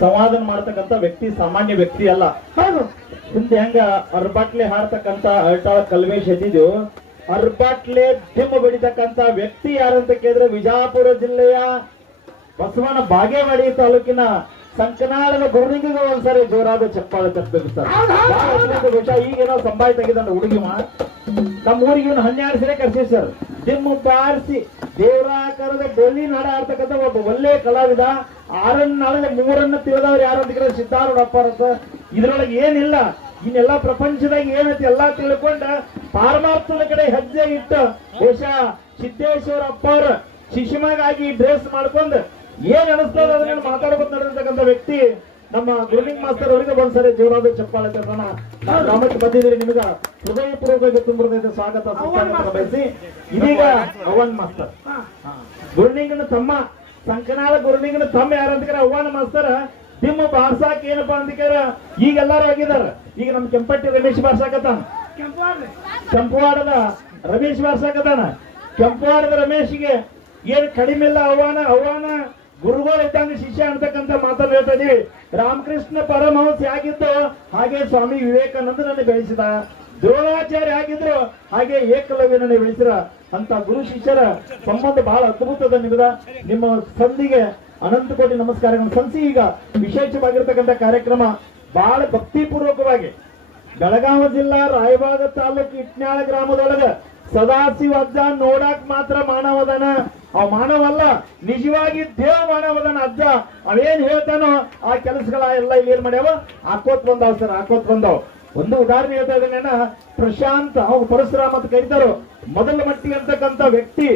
ಸಂವಾದನ ಮಾಡ್ತಕ್ಕಂಥ ವ್ಯಕ್ತಿ ಸಾಮಾನ್ಯ ವ್ಯಕ್ತಿ ಅಲ್ಲ. ಹೌದು. ಹಿಂದೆ ಹೆಂಗ ಅರ್ಬಾಟ್ಲೆ ಹಾಡ್ತಕ್ಕಂಥ ಅಲ್ಟಾಳ ಕಲ್ಮೇಶ್ ಎದ್ದಿದ್ದು, ಅರ್ಬಾಟ್ಲೆ ಡಿಮ್ ಬಡಿತಕ್ಕಂಥ ವ್ಯಕ್ತಿ ಯಾರಂತ ಕೇಳಿದ್ರೆ ವಿಜಾಪುರ ಜಿಲ್ಲೆಯ ಬಸವನ ಬಾಗೇವಾಡಿ ತಾಲೂಕಿನ ಸಂಕನಾಳದ ಗುರುನಿಗೆ ಒಂದ್ಸರಿ ಜೋರಾದ ಚಪ್ಪಾಳೆ ತಪ್ಪಬೇಕು ಸರ್. ಈಗೇನೋ ಸಂಭಾಯ ತೆಗೆದ ಹುಡುಗಿಮ ನಮ್ಮ ಊರಿಗೆ ಇವನು 12 ಸರಿ ಕರ್ಸಿ ಸರ್. ಡಿಮ್ ಬಾರಿಸಿ ದೇವರಾಕಾರದ ಡೊಳ್ಳಿ ನಾಡ ಆಡ್ತಕ್ಕಂಥ ಒಬ್ಬ ಒಳ್ಳೆ ಕಲಾವಿದ. 6 ನಾಳೆ 3 ತಿಳಿದವ್ರು ಯಾರು ಅಂತ ಕೇಳಿದ್ರೆ ಸಿದ್ದಾರೂಢಪ್ಪ ಅಂತ. ಇದ್ರೊಳಗೆ ಏನಿಲ್ಲ, ಇನ್ನೆಲ್ಲಾ ಪ್ರಪಂಚದಾಗ ಏನೈತಿ ಎಲ್ಲಾ ತಿಳ್ಕೊಂಡ ಪಾರಮಾರ್ಥದ ಕಡೆ ಹೆಜ್ಜೆ ಇಟ್ಟು ಬಹುಶಃ ಸಿದ್ದೇಶ್ವರ ಅಪ್ಪ ಅವ್ರ ಶಿಶುಮಗಾಗಿ ಡ್ರೆಸ್ ಮಾಡ್ಕೊಂಡ್ ಏನ್ ಅನಿಸ್ತದ ಅದನ್ನ ಮಾತಾಡ್ಕೊಂಡು ನಡೆದಿರ್ತಕ್ಕಂಥ ವ್ಯಕ್ತಿ ನಮ್ಮ ಗುರುನಿಂಗ್ ಮಾಸ್ತರ್ ಅವರಿಗೆ ಒಂದ್ಸರಿ ಜೋರಾದ ಚಪ್ಪಾಳೆ ತಗೋಣ. ನಾವು ಗ್ರಾಮಕ್ಕೆ ಬಂದಿದ್ದೀರಿ, ನಿಮಗೆ ಹೃದಯಪೂರ್ವಕ ತುಂಬಿದ ಸ್ವಾಗತ ಬಯಸಿ. ಇದೀಗ ಅವನ್ ಮಾಸ್ತರ್ ಗುರುನಿಂಗನ ತಮ್ಮ, ಸಂಕನಾಳ ಗುರುನಿಂಗನ ತಮ್ಮ ಯಾರಂತ ಅವ್ವನ ಮಾಸ್ತರ್ ಡಿಮ್ ಬಾರ್ಸಾಕ್ ಏನಪ್ಪಾ ಅಂತ ಕೇಳ ಈಗ ಎಲ್ಲಾರು ಆಗಿದಾರ. ಈಗ ನಮ್ ಕೆಂಪಟ್ಟಿ ರಮೇಶ್ ಬಾರ್ಸಾಕತಾನ, ಕೆಂಪವಾಡದ ರಮೇಶ್ ಬಾರ್ಸಾಕತಾನ. ಕೆಂಪವಾಡದ ರಮೇಶ್ಗೆ ಏನ್ ಕಡಿಮೆ ಇಲ್ಲ, ಅವ್ವಾನ ಗುರುಗಳು ಇದ್ದಂಗೆ ಶಿಷ್ಯ ಅಂತಕ್ಕಂಥ ಮಾತನ್ನು ಹೇಳ್ತಾ ಇದೀವಿ. ರಾಮಕೃಷ್ಣ ಪರಮಹಂಸ ಆಗಿದ್ದು ಹಾಗೆ ಸ್ವಾಮಿ ವಿವೇಕಾನಂದನನ್ನು ಬೆಳೆಸಿದ, ದ್ರೋಣಾಚಾರ್ಯ ಆಗಿದ್ರು ಹಾಗೆ ಏಕಲವ್ಯನನ್ನು ಬೆಳೆಸಿದ ಅಂತ ಗುರು ಶಿಷ್ಯರ ಸಂಬಂಧ ಬಹಳ ಅದ್ಭುತದ ನಿಗದ. ನಿಮ್ಮ ಸಂಧಿಗೆ ಅನಂತ ಕೋಟಿ ನಮಸ್ಕಾರಗಳು ಸಲ್ಲಿಸಿ ಈಗ ವಿಶೇಷವಾಗಿರ್ತಕ್ಕಂಥ ಕಾರ್ಯಕ್ರಮ ಬಹಳ ಭಕ್ತಿಪೂರ್ವಕವಾಗಿ ಬೆಳಗಾವಿ ಜಿಲ್ಲಾ ರಾಯಬಾಗ ತಾಲೂಕು ಇಟ್ನ್ಯಾಳ ಗ್ರಾಮದೊಳಗ ಸದಾಶಿವ ಅಜ್ಜ ನೋಡಾಕ್ ಮಾತ್ರ ಮಾನವದನ, ಅವ್ ಮಾನವಲ್ಲ, ನಿಜವಾಗಿ ದೇವ ಮಾನವದನ ಅಜ್ಜ. ಅವೇನ್ ಹೇಳ್ತಾನೋ ಆ ಕೆಲಸಗಳ ಎಲ್ಲ ಇಲ್ಲಿ ಏನ್ ಮಾಡ್ಯಾವ ಹಾಕೋತ್ ಬಂದಾವ್ ಸರ್, ಹಾಕೋತ್ ಬಂದಾವ್. ಒಂದು ಉದಾಹರಣೆ ಹೇಳ್ತಾ ಇದ್ದೇನೆ, ಪ್ರಶಾಂತ್ ಅವ್ರು ಪರಶುರಾಮ್ ಅಂತ ಕರೀತಾರೋ ಮೊದಲ ಮಟ್ಟಿ ಅಂತಕ್ಕಂಥ ವ್ಯಕ್ತಿ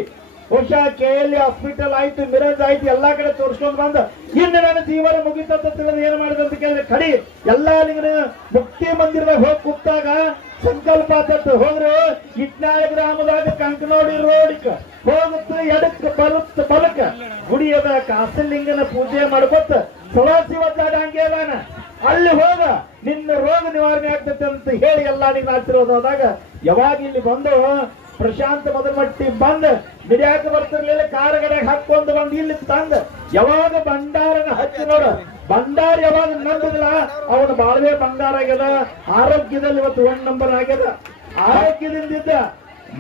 ಬಹುಶಃ KL ಹಾಸ್ಪಿಟಲ್ ಆಯ್ತು, ಮಿರಜ್ ಆಯ್ತು, ಎಲ್ಲಾ ಕಡೆ ತೋರಿಸ್ಕೊಂಡ್ ಬಂದ ಇನ್ನು ನನ್ನ ಜೀವನ ಮುಗಿತಂತ ತಿಳಿದು ಏನ್ ಮಾಡಿದ ಅಂತ ಕೇಳಿದ್ರೆ ಕಡಿ ಎಲ್ಲಾ ಮುಕ್ತಿ ಮಂದಿರದಾಗ ಹೋಗಿ ಕೂತಾಗ ಸಂಕಲ್ಪ ಆತತ್ ಹೋಗ್ರಿ ಇಟ್ನಾಳ ಗ್ರಾಮದಾಗ ಕಂಕನೋಡಿ ರೋಡಿಕ್ ಹೋಗುತ್ತೆ ಎಡಕ್ ಬಲಕ್ ಗುಡಿಯದ ಕಾಸಲಿಂಗನ ಪೂಜೆ ಮಾಡ್ಕೊತ ಸದಾಶಿವಜ್ಜ ಹಂಗೆ ಅದಾನ, ಅಲ್ಲಿ ಹೋಗ ನಿನ್ನ ರೋಗ ನಿವಾರಣೆ ಆಗ್ತೈತೆ ಅಂತ ಹೇಳಿ ಎಲ್ಲಾ ನಿನ್ನ ಆಶೀರ್ವಾದದಾಗ ಯಾವಾಗ ಇಲ್ಲಿ ಬಂದು ಪ್ರಶಾಂತ್ ಮೊದಲ ಮಟ್ಟಿ ಬಂದ್ ಮಿಡಿಯಾಕ ಬರ್ತಿರ್ಲಿಲ್ಲ, ಕಾರಗಡೆ ಹಾಕೊಂಡ್ ಬಂದ್ ಇಲ್ಲಿ ತಂದ ಯಾವಾಗ ಭಂಡಾರನ ಹಚ್ಚಿ ನೋಡ, ಭಂಡಾರ ಯಾವಾಗ ನಂಬಿದಿಲ್ಲ ಅವನು ಬಾಳ್ವೆ ಬಂಗಾರ ಆಗ್ಯದ. ಆರೋಗ್ಯದಲ್ಲಿ ಇವತ್ತು 1 ನಂಬರ್ ಆಗ್ಯದ. ಆರೋಗ್ಯದಿಂದಿದ್ದ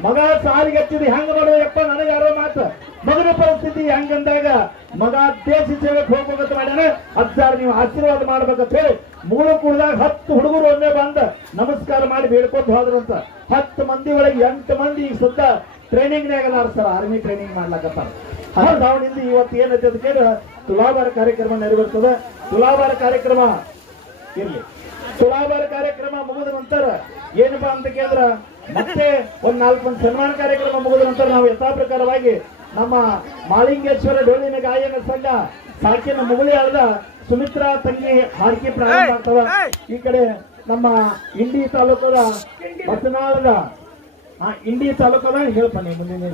ಮಗ ಸಾಲಿಗೆ ಹಚ್ಚಿದ ಹೆಂಗ ನೋಡಬೇಕಪ್ಪ ನನಗೆ ಯಾರೋ ಮಾತು. ಮಗನ ಪರಿಸ್ಥಿತಿ ಹೆಂಗಂದಾಗ ಮಗ ದೇಶ ಸೇವೆಗೆ ಹೋಗ್ಬೇಕಂತ ಮಾಡ್ಯಾನ. ಅಜ್ಜಾರ ನೀವು ಆಶೀರ್ವಾದ ಮಾಡ್ಬೇಕಂತ ಹೇಳಿ ಮೂಲ ಕುಡ್ದಾಗ 10 ಹುಡುಗರು ಒಮ್ಮೆ ಬಂದ ನಮಸ್ಕಾರ ಮಾಡಿ ಬೇಡ್ಕೊತ ಹೋದ್ರಂತ. 10 ಮಂದಿ ಒಳಗೆ 8 ಮಂದಿ ಈಗ ಸುತ್ತ ಟ್ರೈನಿಂಗ್ ನಾಗದಾರ ಸರ್, ಆರ್ಮಿ ಟ್ರೈನಿಂಗ್ ಮಾಡ್ಲಕತ್ತಾರ. ದಾವಣಿಂದ ಇವತ್ತು ಏನೈತೆ ಅಂತ ಕೇಳಿದ್ರೆ ತುಲಾಭಾರ ಕಾರ್ಯಕ್ರಮ ನೆರವೇರ್ತದೆ. ತುಲಾಭಾರ ಕಾರ್ಯಕ್ರಮ ಇರ್ಲಿ, ತುಲಾಭಾರ ಕಾರ್ಯಕ್ರಮ ಮುಗಿದ ನಂತರ ಏನಪ್ಪಾ ಅಂತ ಕೇಳಿದ್ರ ಮತ್ತೆ ಒಂದ್ 4 ಮಂದಿ ಸನ್ಮಾನ ಕಾರ್ಯಕ್ರಮ ಮುಗಿದ ನಂತರ ನಾವು ಯಥಾ ಪ್ರಕಾರವಾಗಿ ನಮ್ಮ ಮಾಳಿಂಗೇಶ್ವರ ಡೋಳಿನ ಗಾಯನ ಸಂಘ ಸಾಕಿನ ಮುಗುಳಿ ಆದ ಸುಮಿತ್ರಾ ತಂಗಿ ಹಾಡಿಕೆ ಪ್ರಾರಂಭ ಆಗ್ತವ. ಈ ಕಡೆ ನಮ್ಮ ಇಂಡಿ ತಾಲೂಕದ ಬಸನಾಳದ ಇಂಡಿ ತಾಲೂಕದ ಹೇಳ್ಬನ್ನಿ ಮುಂದಿನ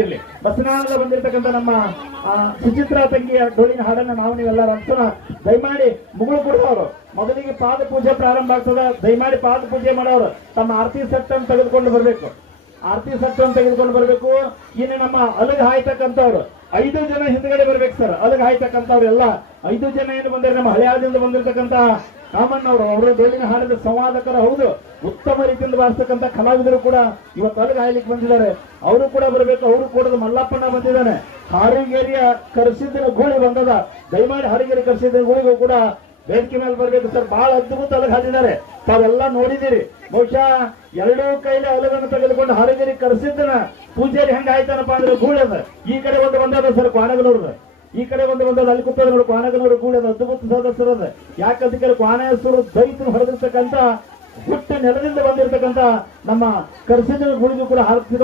ಇರ್ಲಿ ಬಸನಾಳದ ಬಂದಿರತಕ್ಕಂಥ ನಮ್ಮ ಸುಚಿತ್ರಾ ತಂಗಿಯ ಡೋಳಿನ ಹಾಡನ್ನ ನಾವು ನೀವೆಲ್ಲ ರಂಸನ ದಯಮಾಡಿ ಮುಗುಳು ಕೊಡುವವರು ಮೊದಲಿಗೆ ಪಾದ ಪೂಜೆ ಪ್ರಾರಂಭ ಆಗ್ತದ. ದಯಮಾಡಿ ಪಾದ ಪೂಜೆ ಮಾಡೋರು ತಮ್ಮ ಆರತಿ ಸೆಟ್ ಅನ್ನು ತೆಗೆದುಕೊಂಡು ಬರ್ಬೇಕು, ಆರತಿ ಸೆಟ್ ಅನ್ನು ತೆಗೆದುಕೊಂಡು ಬರ್ಬೇಕು. ಇನ್ನು ನಮ್ಮ ಅಲಗ್ ಹಾಯ್ತಕ್ಕಂಥವ್ರು 5 ಜನ ಹಿಂದ್ಗಡೆ ಬರ್ಬೇಕು ಸರ್. ಅಲಗ್ ಹಾಯ್ತಕ್ಕಂಥವ್ರು ಎಲ್ಲ 5 ಜನ ಏನು ಬಂದ್ರೆ ನಮ್ಮ ಹಳೆಯಾದಿಂದ ಬಂದಿರತಕ್ಕಂತ ಕಾಮಣ್ಣವರು, ಅವರು ಡೋಳಿನ ಹಾಡಿದ ಸಂವಾದಕರು ಹೌದು, ಉತ್ತಮ ರೀತಿಯಿಂದ ಬಾರಿಸ್ತಕ್ಕಂಥ ಕಲಾವಿದರು ಕೂಡ ಇವತ್ತು ಅಲಗ್ ಹಾಯ್ಲಿಕ್ಕೆ ಬಂದಿದ್ದಾರೆ. ಅವರು ಕೂಡ ಬರಬೇಕು. ಅವರು ಕೂಡ ಮಲ್ಲಪ್ಪಣ್ಣ ಬಂದಿದ್ದಾನೆ. ಹಾರಿಗೇರಿಯ ಕರ್ಸಿದ್ದ ಗೂಳಿ ಬಂದದ. ದಯಮಾಡಿ ಹಾರಿಗೇರಿ ಕರ್ಸಿದ್ದ ಗೂಳಿಗೂ ಕೂಡ ವೇದಿಕೆ ಮೇಲೆ ಬರ್ಬೇಕು ಸರ್. ಬಹಳ ಅದ್ಭುತ ಅಲಗ್ ಹಾಡಿದ್ದಾರೆ, ತಾವೆಲ್ಲ ನೋಡಿದಿರಿ. ಬಹುಶಃ 2 ಕೈಲಿ ಅಲಗನ್ನು ತೆಗೆದುಕೊಂಡು ಹಾರಿಗೇರಿ ಕರ್ಸಿದ್ದನ ಪೂಜಾರಿ ಹೆಂಗ ಆಯ್ತಾನಪ್ಪ ಅಂದ್ರೆ ಗೂಳದ ಈ ಕಡೆ ಒಂದು ಬಂದದ ಸರ್ ಕ್ವಾನಗನೂರ್ದ, ಈ ಕಡೆ ಒಂದು ಬಂದದ ಅಲ್ಲಿ ಕೂತದ ನೋಡಿ ಕ್ವಾನಗನೂರು ಗೂಳದ ಅದ್ಭುತ ಸದಸ್ಯರದ. ಯಾಕಂತ ಕೇಳಿ ಕ್ವಾನೇಶ್ವರ ದೈತರು ಹೊಡೆದಿರ್ತಕ್ಕಂಥ ಹುಟ್ಟು ನೆಲದಿಂದ ಬಂದಿರತಕ್ಕಂಥ ನಮ್ಮ ಕರ್ಸಿದ್ದ ಗೂಳಿಗೂ ಕೂಡ ಹಾರಿಸಿದ